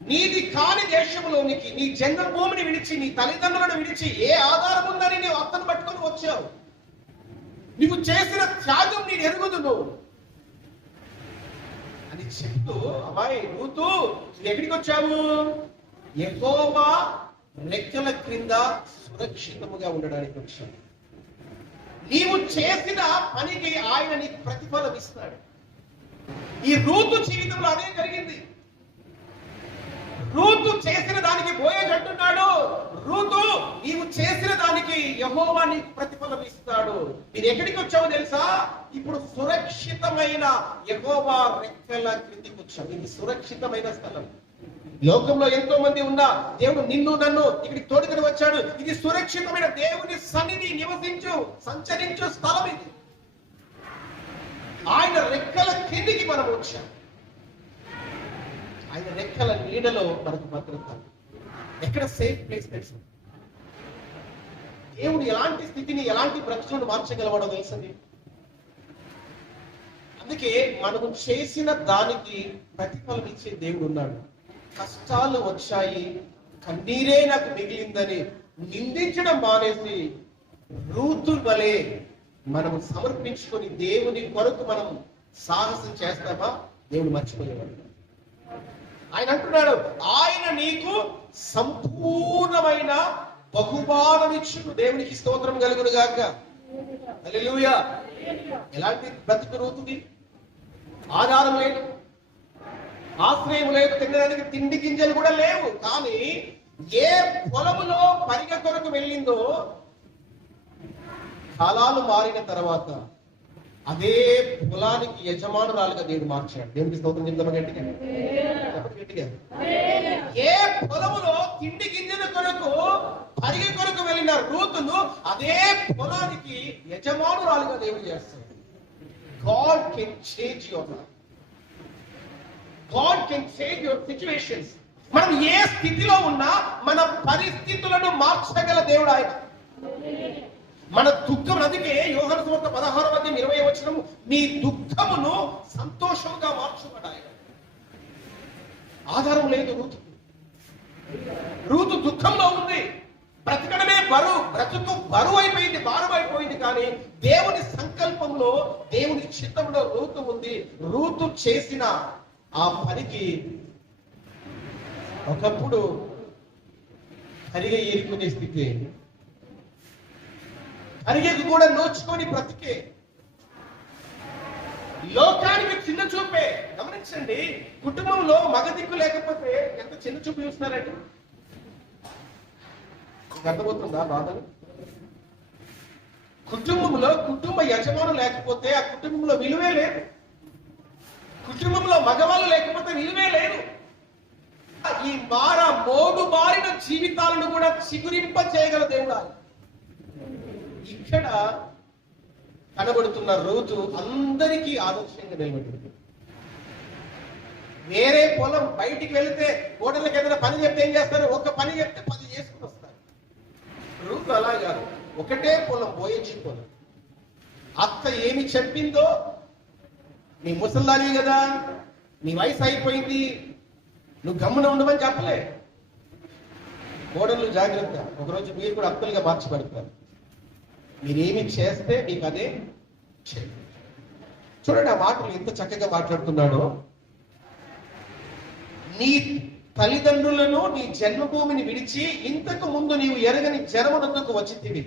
నీది కాని దేశంలోనికి, నీ జన్మభూమిని విడిచి, నీ తల్లిదండ్రులను విడిచి ఏ ఆధారం ఉందని నీవు అత్తను పట్టుకొని వచ్చావు? నీవు చేసిన త్యాగం నేను ఎరుగుదును అని చెప్తూ, అమ్మాయి రూతు నువ్వు ఎక్కడికి వచ్చావు? యెహోవా రెక్కల క్రింద సురక్షితముగా ఉండడానికి వచ్చావు. నీవు చేసిన పనికి ఆయన నీకు ప్రతిఫలం ఇస్తాడు. ఈ రూతు జీవితంలో అదే జరిగింది. రూతు చేసిన దానికి బోయజు అంటున్నాడు, రూతు నీవు చేసిన దానికి యెహోవా నీకు ప్రతిఫలం ఇస్తాడు. మీరు ఎక్కడికి వచ్చావో తెలుసా? ఇప్పుడు సురక్షితమైన యెహోవా రెక్కల క్రిందికి వచ్చావు. ఇది సురక్షితమైన స్థలం. లోకంలో ఎంతో మంది ఉన్నా దేవుడు నిన్ను నన్ను ఇక్కడికి తోడుకొని వచ్చాడు. ఇది సురక్షితమైన దేవుని సన్నిధి, నివసించు సంచరించు స్థలం. ఇది ఆయన రెక్కల కిందికి మనం వచ్చాం. ఆయన రెక్కల నీడలో మనకు భద్రత. ఎక్కడ సేఫ్ ప్లేస్ తెలుసు? దేవుడు ఎలాంటి స్థితిని, ఎలాంటి బ్రతుకులను మార్చగలవాడో తెలుసండి. అందుకే మనము చేసిన దానికి ప్రతిఫలం ఇచ్చే దేవుడు ఉన్నాడు. కష్టాలు వచ్చాయి, కన్నీరే నాకు మిగిలిందని నిందించడం మానేసి రూతు వలె మనము సమర్పించుకొని దేవుని కొరకు మనం సాహసం చేస్తామా? దేవుడు మర్చిపోయేవాడు. ఆయన అంటున్నాడు, ఆయన నీకు సంపూర్ణమైన బహుమానం ఇచ్చును. దేవునికి స్తోత్రం కలుగును గాక. హల్లెలూయా. ఎలాంటి బ్రతుకు రూతుది? ఆధారం లేదు, ఆశ్రయం లేదు, తినడానికి తిండి గింజలు కూడా లేవు. కానీ ఏ పొలములో పరిగె కొరకు వెళ్ళిందో, కాలాలు మారిన తర్వాత అదే పొలానికి యజమానురాలుగా దేవుడు మార్చాడు. దేవునికి స్తోత్రం చెప్తామా గట్టిగా? గట్టిగా. ఏ పొలములో తిండి గింజల కొరకు పరిగె కొరకు వెళ్ళిన రూతును అదే పొలానికి యజమానురాలుగా దేవుడు చేస్తాడు. God can change your life. God can change your situations. మనం ఏ స్థితిలో ఉన్నా మన పరిస్థితులను మార్చగల దేవుడు ఆయన. మన దుఃఖం, అందుకే యోహాను సువార్త 16వ అధ్యాయం 20వ వచనం, నీ దుఃఖమును సంతోషంగా మార్చువాడు ఆయన. ఆధారం లేదు రూతు. రూతు దుఃఖంలో ఉంది, బ్రతకడమే బరువు, బ్రతుకు బరువు అయిపోయింది, భారం అయిపోయింది. కానీ దేవుని సంకల్పంలో, దేవుని చిత్తంలో రూతు ఉంది. రూతు చేసిన ఆ పనికి ఒకప్పుడు అరిగ ఏరుకునే స్థితి, అరిగకు కూడా నోచుకొని బ్రతికే, లోకానికి చిన్న చూపే. గమనించండి, కుటుంబంలో మగ దిక్కు లేకపోతే ఎంత చిన్న చూపు చూస్తున్నారండి. అర్థమవుతుందా బాధలు? కుటుంబంలో కుటుంబ యజమానులు లేకపోతే ఆ కుటుంబంలో విలువే లేదు. కుటుంబంలో మగవాళ్ళు లేకపోతే విలువే లేదు. ఈ మోడు మారిన జీవితాలను కూడా చిగురింప చేయగల దేవుడు. ఇక్కడ కనబడుతున్న రూతు అందరికీ ఆదర్శంగా నిలబడింది. వేరే పొలం బయటికి వెళితే ఓటర్లకు ఏదైనా పని చెప్తే ఏం చేస్తారు? ఒక పని చెప్తే 10 చేసుకుని వస్తారు. రూతు అలా కాదు, ఒకటే పొలం, బోయజీ పొలం. అత్త ఏమి చెప్పిందో, నీ ముసల్దాని కదా, నీ వయసు అయిపోయింది, నువ్వు గమ్మున ఉండమని చెప్పలే. కోడళ్ళు జాగ్రత్త, ఒకరోజు మీరు కూడా అత్తలుగా మార్చబడతారు. మీరేమి చేస్తే మీకు అదే చేయండి. చూడండి ఆ మాటలు ఎంత చక్కగా మాట్లాడుతున్నాడో. నీ తల్లిదండ్రులను, నీ జన్మభూమిని విడిచి ఇంతకు ముందు నీవు ఎరగని జనమునందుకు వచ్చితివి.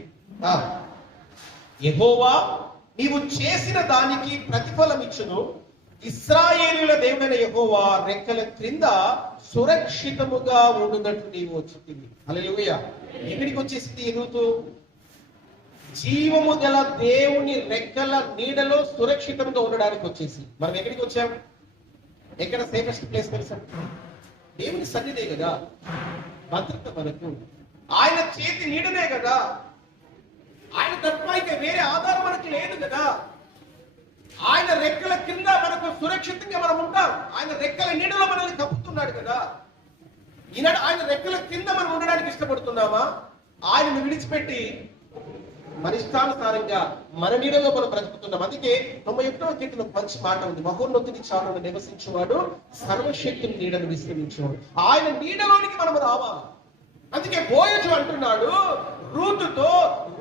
యెహోవా నీవు చేసిన దానికి ప్రతిఫలం ఇచ్చును. ఇశ్రాయేలుల దేవుడైన యెహోవా రెక్కల క్రింద సురక్షితముగా ఉండునట్టు నీవు వచ్చితివి. హల్లెలూయా. ఎక్కడికి వచ్చేసింది ఈ రూతు? జీవము గల దేవుని రెక్కల నీడలో సురక్షితంగా ఉండడానికి వచ్చేసి. మనం ఎక్కడికి వచ్చాం? ఎక్కడ సేఫెస్ట్ ప్లేస్ తెలుసా? దేవుని సన్నిధే కదా భద్రత మనకు. ఆయన చేతి నీడనే కదా, ఆయన తప్ప ఇక వేరే ఆధారం మనకి లేదు కదా. ఆయన రెక్కల కింద మనకు సురక్షితంగా మనం ఉంటాం. ఆయన రెక్కల నీడలో మనల్ని కప్పుతున్నాడు కదా. ఈనాడు ఆయన రెక్కల కింద మనం ఉండడానికి ఇష్టపడుతున్నామా? ఆయనను విడిచిపెట్టి మన ఇష్టానుసారంగా మన నీడలో మనం బ్రతుకుతున్నాం. అందుకే 91వ కీర్తన మంచి మాట ఉంది. మహోన్నతుని చాటును నివసించేవాడు సర్వశక్తుని నీడను విశ్రమించేవాడు. ఆయన నీడలోనికి మనం రావాలి. అందుకే బోయజు అంటున్నాడు రూతుతో,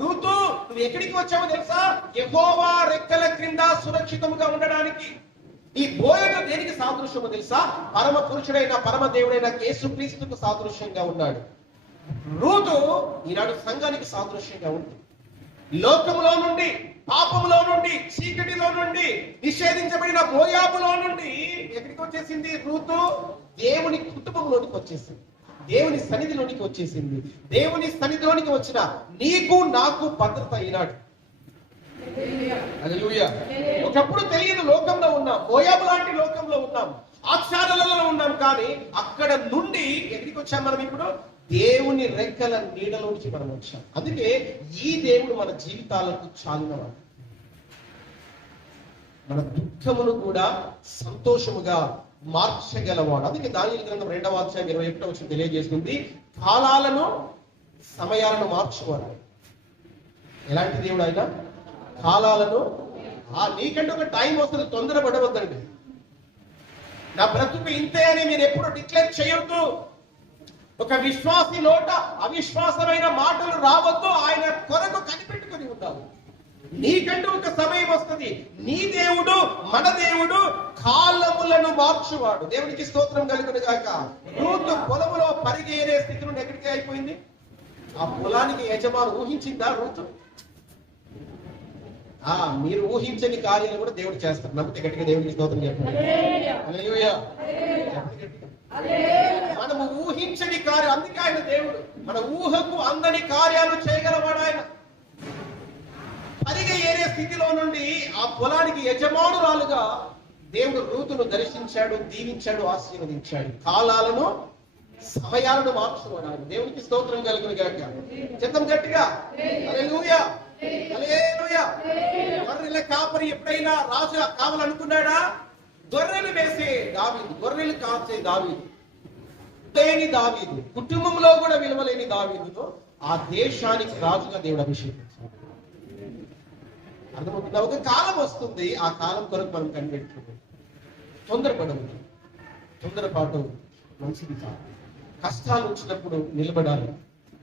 రూతు నువ్వు ఎక్కడికి వచ్చావో తెలుసా? యెహోవా రెక్కల క్రింద సురక్షితంగా ఉండడానికి. ఈ బోయజు దేనికి సాదృశ్యమో తెలుసా? పరమ పురుషుడైన పరమ దేవుడైన యేసుక్రీస్తుకు సాదృశ్యంగా ఉన్నాడు. రూతు ఈనాడు సంఘానికి సాదృశ్యంగా ఉంది. లోకంలో నుండి, పాపంలో నుండి, చీకటిలో నుండి, నిషేధించబడిన మోయాబులో నుండి ఎక్కడికి వచ్చేసింది రూతు? దేవుని కుటుంబంలోనికి వచ్చేసింది, దేవుని సన్నిధిలోనికి వచ్చేసింది. దేవుని సన్నిధిలోనికి వచ్చిన నీకు నాకు భద్రత అయినాడు. హల్లెలూయా. ఒకప్పుడు తెలియని లోకంలో ఉన్నాం, మోయాబు లాంటి లోకంలో ఉన్నాం, ఆచారాలలో ఉన్నాం. కానీ అక్కడ నుండి ఎక్కడికి వచ్చాం మనం? ఇప్పుడు దేవుని రెక్కల నీడలోంచి మనం వచ్చాం. అందుకే ఈ దేవుడు మన జీవితాలకు చాలినవాడు. మన దుఃఖమును కూడా సంతోషముగా మార్చగలవాడు. అందుకే దానియేలు గ్రంథం 2వ అధ్యాయం 21వ వచనం తెలియజేస్తుంది, కాలాలను సమయాలను మార్చువాడు. ఎలాంటి దేవుడు ఆయన? కాలాలను. నీకంటే ఒక టైం వస్తుంది, తొందరపడవద్దండి. నా బ్రతుకు ఇంతే అని మీరు ఎప్పుడు డిక్లేర్ చేయొద్దు. ఒక విశ్వాసి నోట అవిశ్వాసమైన మాటలు రావద్దు. ఆయన కొరకు కనిపెట్టుకుని ఉండాలి. నీకంటూ ఒక సమయం వస్తుంది. నీ దేవుడు, మన దేవుడు కాలములను మార్చువాడు. దేవునికి స్తోత్రం కలుగును గాక. రూతు పొలములో పరిగేరే స్థితి నుండి ఎక్కడికి అయిపోయింది? ఆ పొలానికి యజమాను ఊహించిందా రూతు? మీరు ఊహించని కార్యాలు కూడా దేవుడు చేస్తారు. నమ్మితే గట్టిగా దేవునికి స్తోత్రం చెప్పండి. హల్లెలూయా. మనము ఊహించని కార్యం, అందుకే ఆయన దేవుడు. మన ఊహకు అందని కార్యాలు చేయగలవాడు ఆయన. పరిగె ఏరే స్థితిలో నుండి ఆ పొలానికి యజమానురాలుగా దేవుడు రూతును దర్శించాడు, దీవించాడు, ఆశీర్వదించాడు. కాలాలను సమయాలను మార్చుకున్నాడు. దేవునికి స్తోత్రం కలుగును గాక. చిత్తం గట్టిగా హల్లెలూయా, హల్లెలూయా. గొర్రెల కాపరి ఎప్పుడైనా రాజు కావాలనుకున్నాడా? గొర్రెలు వేసే దావీదు, గొర్రెలు కాచే దావీదు, లేని దావీదు, కుటుంబంలో కూడా విలువలేని దావీదును ఆ దేశానికి రాజుగా దేవుడు అభిషేకించాడు. అర్థమవుతుందా? ఒక కాలం వస్తుంది, ఆ కాలం కొరకు మనం కనిపెట్టుకుంటాం. తొందరపడవద్దు. తొందరపాటు మంచిది కాదు. కష్టాలు వచ్చినప్పుడు నిలబడాలి.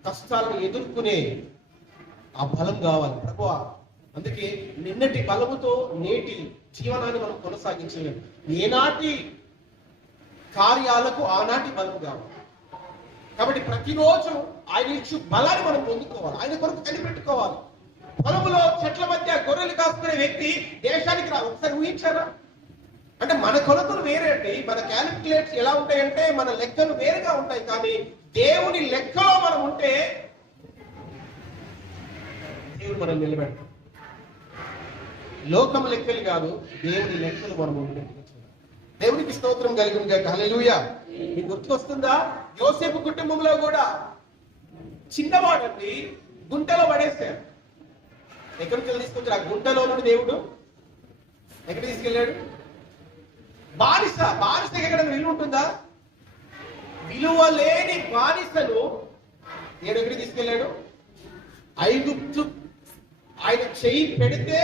కష్టాలను ఎదుర్కొనే ఆ బలం కావాలి ప్రభువా. అందుకే నిన్నటి బలముతో నేటి జీవనాన్ని మనం కొనసాగించలేము. ఏనాటి కార్యాలకు ఆనాటి బలం కావాలి. కాబట్టి ప్రతిరోజు ఆయన ఇచ్చు బలాన్ని మనం పొందుకోవాలి, ఆయన కొరకు కనిపెట్టుకోవాలి. పొలంలో చెట్ల మధ్య గొర్రెలు కాసుకునే వ్యక్తి దేశానికి రా. ఒకసారి ఊహించారా? అంటే మన కొలతలు వేరే అండి, మన క్యాలిక్యులేట్స్ ఎలా ఉంటాయంటే మన లెక్కలు వేరుగా ఉంటాయి. కానీ దేవుని లెక్కలో మనం ఉంటే దేవుడు మనం నిలబెడతాం. లోకం లెక్కలు కాదు, దేవుని లెక్కలు మనం ఉంటే. దేవునికి స్తోత్రం కలిగిన గాక. హల్లెలూయా. మీకు గుర్తుకొస్తుందా? యోసేపు కుటుంబంలో కూడా చిన్నవాడండి, గుంటలో పడేశారు. ఎక్కడికి తీసుకొచ్చారు? ఆ గుంటలో నుండి దేవుడు ఎక్కడ తీసుకెళ్ళాడు? బానిస ఎక్కడ విలువ ఉంటుందా? విలువ లేని బానిసను నేను ఎక్కడికి తీసుకెళ్ళాడు? ఐగుప్తు. ఆయన చెయ్యి పెడితే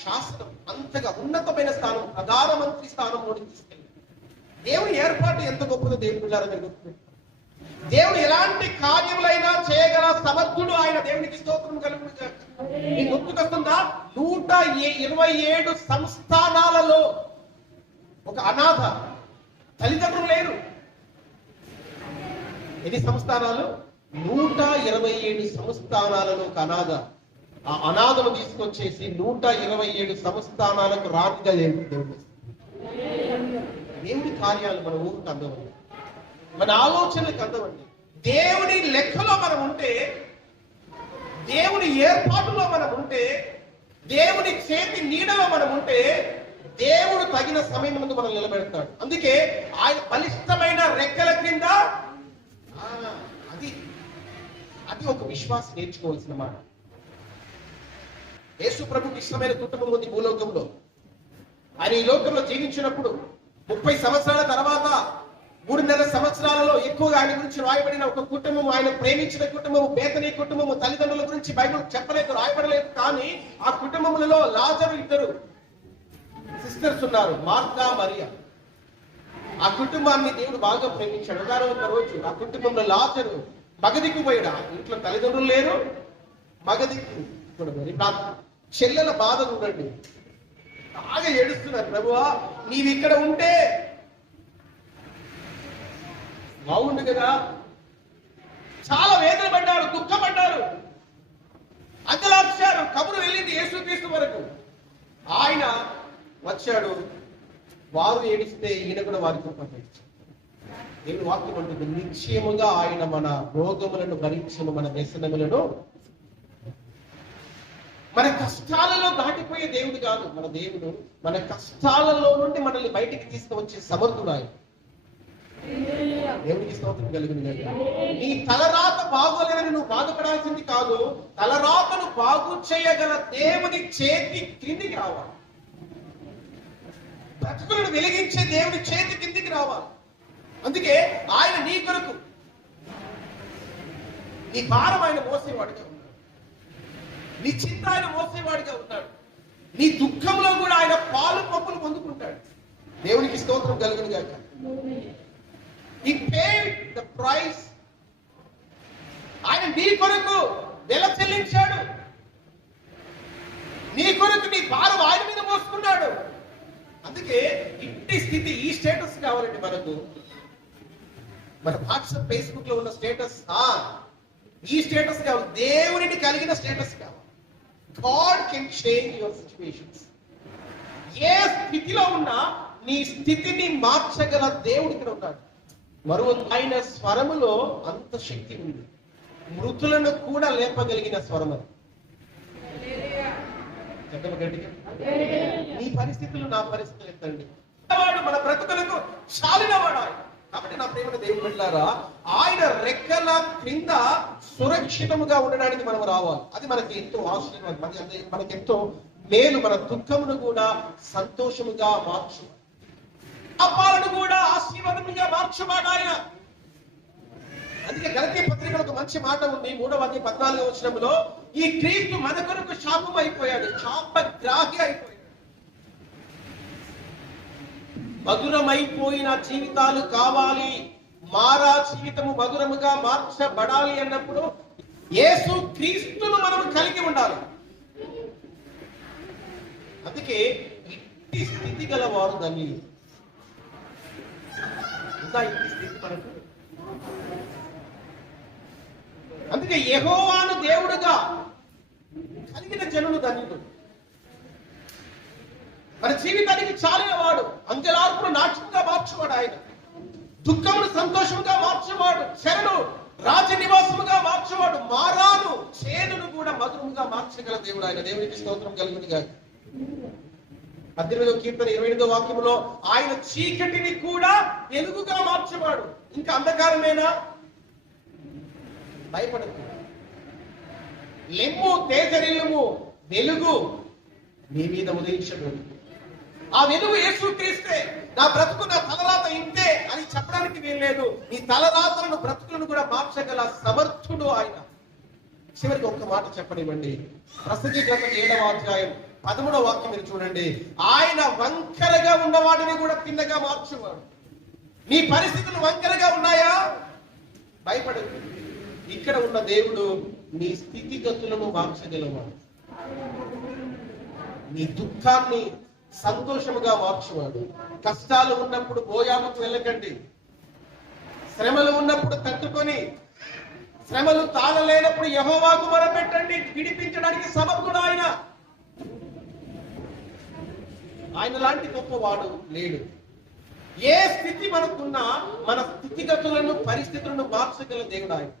శాసనం, అంతగా ఉన్నతమైన స్థానం, ప్రధానమంత్రి స్థానం నుండి తీసుకెళ్ళాడు. దేవుని ఏర్పాటు ఎంత గొప్పదో దేవుడు గుర్తుపెట్టు. దేవుడు ఎలాంటి కార్యములైనా చేయగల సమర్థుడు ఆయన. దేవునికి స్తోత్రం కలుగును. మీకు గుర్తుకొస్తుందా? 127 సంస్థానాలలో ఒక అనాథ, తల్లిదండ్రులు లేరు. ఎన్ని సంస్థానాలు? 127 సంస్థానాలలో ఒక అనాథ. ఆ అనాథను తీసుకొచ్చేసి 127 సంస్థానాలకు రాజుగా దేవుడి కార్యాలు మన ఊరికి అందవండి, మన ఆలోచనలకు అందవండి. దేవుని లెక్కలో మనం ఉంటే, దేవుని ఏర్పాటులో మనం ఉంటే, దేవుని చేతి నీడలో మనం ఉంటే, దేవుడు తగిన సమయం ముందు మనం నిలబెడతాడు. అందుకే ఆయన బలిష్టమైన రెక్కల క్రింద అది ఒక విశ్వాసం నేర్చుకోవాల్సిన మాట. యేసు ప్రభుకి ఇష్టమైన కుటుంబం ఉంది భూలోకంలో. ఆయన ఈ లోకంలో జీవించినప్పుడు 30 సంవత్సరాల తర్వాత 3.5 సంవత్సరాలలో ఎక్కువగా ఆయన గురించి రాయబడిన ఒక కుటుంబం, ఆయన ప్రేమించిన కుటుంబము, బేతనీ కుటుంబము, తల్లిదండ్రుల గురించి బైబిల్ చెప్పలేదు, రాయబడలేదు. కానీ ఆ కుటుంబములలో లాజరు, 2 సిస్టర్స్ ఉన్నారు, మార్తా, మరియా. ఆ కుటుంబాన్ని దేవుడు బాగా ప్రేమించాడు. ఒక రోజు ఆ కుటుంబంలో లాజరు మగదిక్కు పోయాడు. ఇంట్లో తల్లిదండ్రులు లేరు, మగదిక్కు కూడా పోయాడు. చెల్లెల బాధ చూడండి, బాగా ఏడుస్తున్నారు. ప్రభువా, నీవు ఇక్కడ ఉంటే బాగుండు కదా. చాలా వేదన పడ్డారు, దుఃఖపడ్డారు, అంతలార్చారు. కబురు వెళ్ళింది యేసుక్రీస్తు వరకు. ఆయన వచ్చాడు, వారు ఏడిస్తే ఈయన కూడా వారితో పాటు. దేవుని వాక్యం అంటుంది, నిశ్చయముగా ఆయన మన రోగములను భరించను, మన వ్యసనములను. మన కష్టాలలో దాటిపోయే దేవుడు కాదు మన దేవుడు. మన కష్టాలలో నుండి మనల్ని బయటికి తీసుకువచ్చే సమర్థుడు ఆయన. దేవునికి స్తోత్రం కలుగును గాక. నీ తలరాత బాగోలేదని నువ్వు బాధపడాల్సింది కాదు, తలరాతను బాగు చేయగల దేవుని చేతి క్రిందికి రావాలి. బ్రతుకులను వెలిగించే దేవుని చేతి కిందికి రావాలి. అందుకే ఆయన నీ కొరకు, నీ భారం ఆయన మోసేవాడుగా ఉన్నాడు, నీ చింత ఆయన మోసేవాడిగా ఉన్నాడు, నీ దుఃఖంలో కూడా ఆయన పాలు పప్పులు పొందుకుంటాడు. దేవునికి స్తోత్రం కలుగును గాక. He paid the price. ఆయన నీ కొరకు వెల చెల్లించాడు. నీ కొరకు నీ భారం ఆయన మీద మోసుకున్నాడు. అందుకే ఇంటి స్థితి, ఈ స్టేటస్ కావాలండి మనకు. మన వాట్సాప్, ఫేస్బుక్ లో ఉన్న స్టేటస్ ఈ స్టేటస్ కావాలి. దేవునిని కలిగిన స్టేటస్ కావాలి. God can change your situations. ఏ స్థితిలో ఉన్నా నీ స్థితిని మార్చగల దేవుడు ఇక్కడ ఉన్నాడు. ఆయన స్వరములో అంత శక్తి ఉంది. మృతులను కూడా లేపగలిగిన స్వరం అది. నీ పరిస్థితులు నా పరిస్థితులు ఎత్తండి. వాడు మన బ్రతుకులకు చాలినవాడు ఆయన. కాబట్టి నా ప్రేమ దేవుని బిడ్డలారా, ఆయన రెక్కల క్రింద సురక్షితముగా ఉండడానికి మనం రావాలి. అది మనకి ఎంతో ఆశీర్వాదం, మనకి ఎంతో మేలు. మన దుఃఖమును కూడా సంతోషముగా మార్చు, పాపాలను కూడా ఆశీర్వాదముగా మార్చువాడు ఆయన. అందుకే గలతీ పత్రికలో ఒక మంచి మాట ఉంది, 3వ అధ్యాయం 14వ వచనంలో, ఈ క్రీస్తు మన కొరకు శాపం అయిపోయాడు, శాపగ్రాహి అయిపోయాడు. మధురమైపోయిన జీవితాలు కావాలి, మారా జీవితము మధురముగా మార్చబడాలి అన్నప్పుడు యేసు క్రీస్తును మనం కలిగి ఉండాలి. అందుకే ఇట్టి స్థితి గల వారు ధన్యులు. ఇంకా ఇట్టి స్థితి మనకు. అందుకే యెహోవాను దేవుడుగా కలిగిన జనులు ధన్యులు. మన జీవితానికి చాలిన వాడు, అంకెలార్పును నాట్యంగా మార్చేవాడు ఆయన, దుఃఖమును సంతోషంగా మార్చేవాడు, చెరను రాజనివాసముగా మార్చేవాడు, మారాను చేనును కూడా మధురముగా మార్చగల దేవుడు ఆయన. దేవునికి స్తోత్రం కలుగును గాక. 18వ కీర్తన 28వ వాక్యములో ఆయన చీకటిని కూడా వెలుగుగా మార్చేవాడు. ఇంకా అంధకారమేనా? భయపడకు, లెమ్ము తేజరిల్లుము, వెలుగు నీ మీద ఉదయించబడు. ఆ వెలుగు యేసు క్రీస్తే. నా బ్రతుకు నా తలరాత ఇంతే అని చెప్పడానికి వీల్లేదు. నీ తలరాతలను బ్రతుకులను కూడా మార్చగల సమర్థుడు ఆయన. చివరికి ఒక్క మాట చెప్పనివ్వండి. ప్రసంగి గ్రంథం 7వ అధ్యాయం 13వ వాక్యం మీరు చూడండి. ఆయన వంకరగా ఉన్నవాడిని కూడా తిన్నగా మార్చేవాడు. నీ పరిస్థితులు వంకరగా ఉన్నాయా? భయపడదు. ఇక్కడ ఉన్న దేవుడు నీ స్థితిగతులను మార్చగలవాడు. నీ దుఃఖాన్ని సంతోషముగా మార్చువాడు. కష్టాలు ఉన్నప్పుడు బోయాముకు వెళ్ళకండి. శ్రమలు ఉన్నప్పుడు తట్టుకొని, శ్రమలు తాళలేనప్పుడు యెహోవాకు మొరపెట్టండి. విడిపించడానికి సమర్థుడు ఆయన. ఆయన లాంటి గొప్పవాడు లేడు. ఏ స్థితి మనకున్నా మన స్థితిగతులను పరిస్థితులను మార్చగల దేవుడు ఆయన.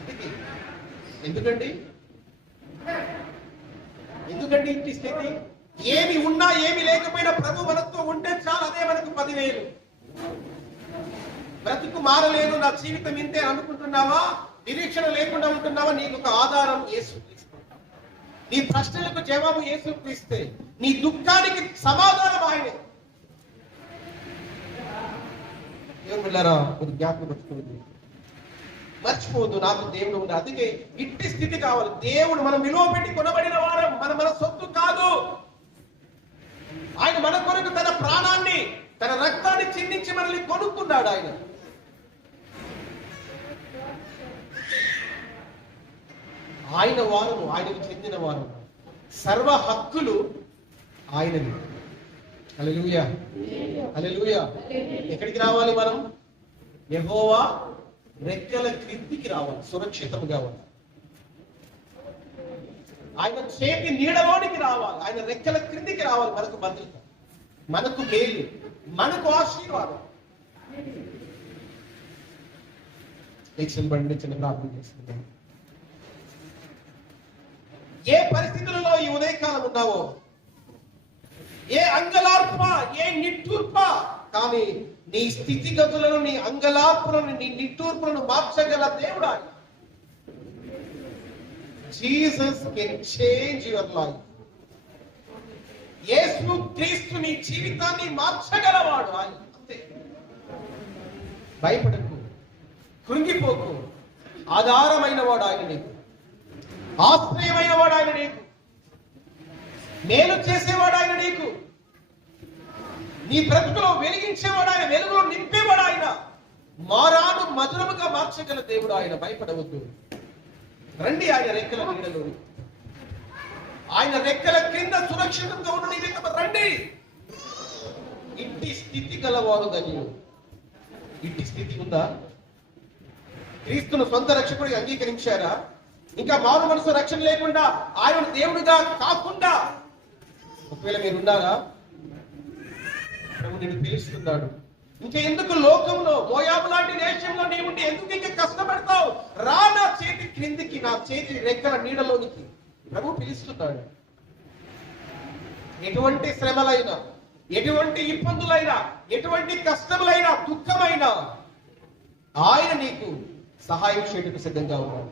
అందుకే ఎందుకండి ఇంటి స్థితి? ఏమి ఉన్నా ఏమి లేకపోయినా ప్రభు మనతో ఉంటే చాలు, అదే మనకు 10,000. బ్రతుకు మారలేదు, నా జీవితం ఇంతే అనుకుంటున్నావా? నిరీక్షణ లేకుండా ఉంటున్నావా? నీకు ఒక ఆధారం యేసుక్రీస్తు. నీ ప్రశ్నలకు జవాబు యేసుక్రీస్తే. నీ దుఃఖానికి సమాధానం ఆయనే. దేవుని బిడ్డలారా, మీరు జ్ఞాపకం పెట్టుకోండి, మర్చిపోవద్దు, నాకు దేవుడు ఉంది. అందుకే ఇట్టి స్థితి కావాలి. దేవుడు మనం విలువ పెట్టి కొనబడిన వారం, మన సొత్తు కాదు. ఆయన మన కొరకు తన ప్రాణాన్ని, తన రక్తాన్ని చిందించి మనల్ని కొనుక్కున్నాడు ఆయన. ఆయన వారము, ఆయనకు చెందిన వారు, సర్వ హక్కులు ఆయనవి. హల్లెలూయా, హల్లెలూయా. ఎక్కడికి రావాలి మనం? యెహోవా రెక్కల క్రిందికి రావాలి, సురక్షితంగా ఉండాలి. ఆయన చేతి నీడలోనికి రావాలి, ఆయన రెక్కల క్రిందికి రావాలి. మనకు భద్రత, మనకు మేలు, మనకు ఆశీర్వాదం. బండి చిన్న ప్రార్థన చేసుకుంటాం. ఏ పరిస్థితులలో ఈ ఉదయకాలం ఉన్నావో, ఏ అంగలార్ప, ఏ నిట్టూర్ప, కానీ నీ స్థితిగతులను, నీ అంగలార్పులను, నీ నిట్టూర్పులను మార్చగల దేవుడు ఆయన. Jesus can change your life. యేసు క్రీస్తు నీ జీవితాన్ని మార్చగలవాడు ఆయన. అంతే. భయపడకు, కృంగిపోకు. ఆధారమైన వాడు ఆయన నీకు, ఆశ్రయమైన వాడు ఆయన నీకు, మేలు చేసేవాడు ఆయన నీకు, నీ బ్రతుకులో వెలిగించేవాడు ఆయన, వెలుగులో నింపేవాడు ఆయన, మారాను మధురముగా మార్చగల దేవుడు ఆయన. భయపడవద్దు. రండి ఆయన రెక్కల నీడలో, ఆయన రెక్కల కింద సురక్షితంగా ఉన్న నిమిత్తం రండి. ఇంటి స్థితి గలవారు ధన్యులు. ఇంటి స్థితి ఉందా? క్రీస్తును సొంత రక్షకుడిగా అంగీకరించారా? ఇంకా మారు మనసు రక్షణ లేకుండా, ఆయన దేవుడిగా కాకుండా ఒకవేళ మీరు ఉన్నారా? ప్రభు నిన్ను పిలుస్తున్నాడు. ఇంకా ఎందుకు లోకంలో, మోయాబు లాంటి దేశంలో నీ ఉండి ఎందుకు ఇంకా కష్టపడతావు? రా నా చేతి క్రిందికి, నా చేతి రెక్కల నీడలోనికి. ప్రభు పిలుస్తున్నాడు. ఎటువంటి శ్రమలైనా, ఎటువంటి ఇబ్బందులైనా, ఎటువంటి కష్టములైనా, దుఃఖమైనా ఆయన నీకు సహాయం చేయడానికి సిద్ధంగా ఉన్నాడు.